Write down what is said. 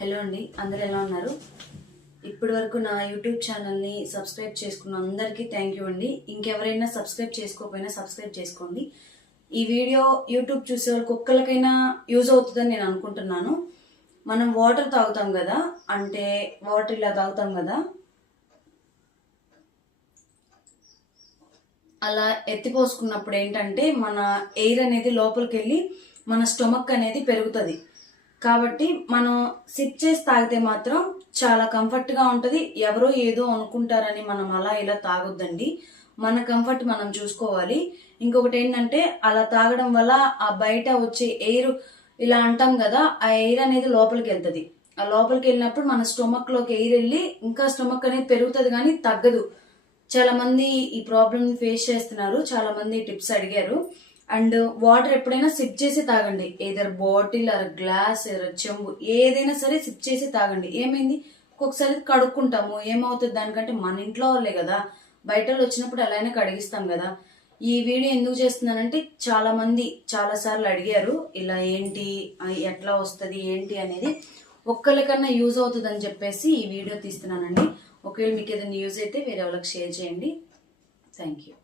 Hello అండి, అందరు ఎలా ఉన్నారు? ఇప్పటి వరకు నా యూట్యూబ్ ఛానల్ని సబ్స్క్రైబ్ చేసుకున్న అందరికీ థ్యాంక్ యూ అండి. ఇంకెవరైనా సబ్స్క్రైబ్ చేసుకోకపోయినా సబ్స్క్రైబ్ చేసుకోండి. ఈ వీడియో యూట్యూబ్ చూసే వాళ్ళకి ఒక్కరికైనా యూజ్ అవుతుందని నేను అనుకుంటున్నాను. మనం వాటర్ తాగుతాం కదా, అంటే వాటర్ ఇలా తాగుతాం కదా, అలా ఎత్తిపోసుకున్నప్పుడు ఏంటంటే మన ఎయిర్ అనేది లోపలికి వెళ్ళి మన స్టొమక్ అనేది పెరుగుతుంది. కాబట్టి మనం సిప్ చేసి తాగితే మాత్రం చాలా కంఫర్ట్గా ఉంటుంది. ఎవరో ఏదో అనుకుంటారని మనం అలా ఇలా తాగొద్దండి. మన కంఫర్ట్ మనం చూసుకోవాలి. ఇంకొకటి ఏంటంటే అలా తాగడం వల్ల ఆ బయట వచ్చే ఎయిర్ ఇలా అంటాం కదా, ఆ ఎయిర్ అనేది లోపలికి వెళ్తుంది. ఆ లోపలికి వెళ్ళినప్పుడు మన స్టొమక్ లోకి ఎయిర్ వెళ్ళి ఇంకా స్టొమక్ అనేది పెరుగుతుంది కానీ తగ్గదు. చాలా మంది ఈ ప్రాబ్లమ్ ఫేస్ చేస్తున్నారు. చాలా మంది టిప్స్ అడిగారు. అండ్ వాటర్ ఎప్పుడైనా సిప్ చేసి తాగండి. ఏదర్ బాటిల్ ఆర్ గ్లాస్ చెంబు ఏదైనా సరే సిప్ చేసి తాగండి. ఏమైంది, ఒక్కొక్కసారి కడుక్కుంటాము, ఏమవుతుంది దానికంటే మన ఇంట్లో వాళ్ళే కదా, బయట వచ్చినప్పుడు ఎలా అయినా కడిగిస్తాం కదా. ఈ వీడియో ఎందుకు చేస్తున్నానంటే చాలా మంది చాలా సార్లు అడిగారు, ఇలా ఏంటి, ఎట్లా వస్తుంది ఏంటి అనేది. ఒక్కరికన్నా యూజ్ అవుతుంది అని చెప్పేసి ఈ వీడియో తీస్తున్నానండి. ఒకవేళ మీకు ఏదైనా యూజ్ అయితే వేరే వాళ్ళకి షేర్ చేయండి. Thank you.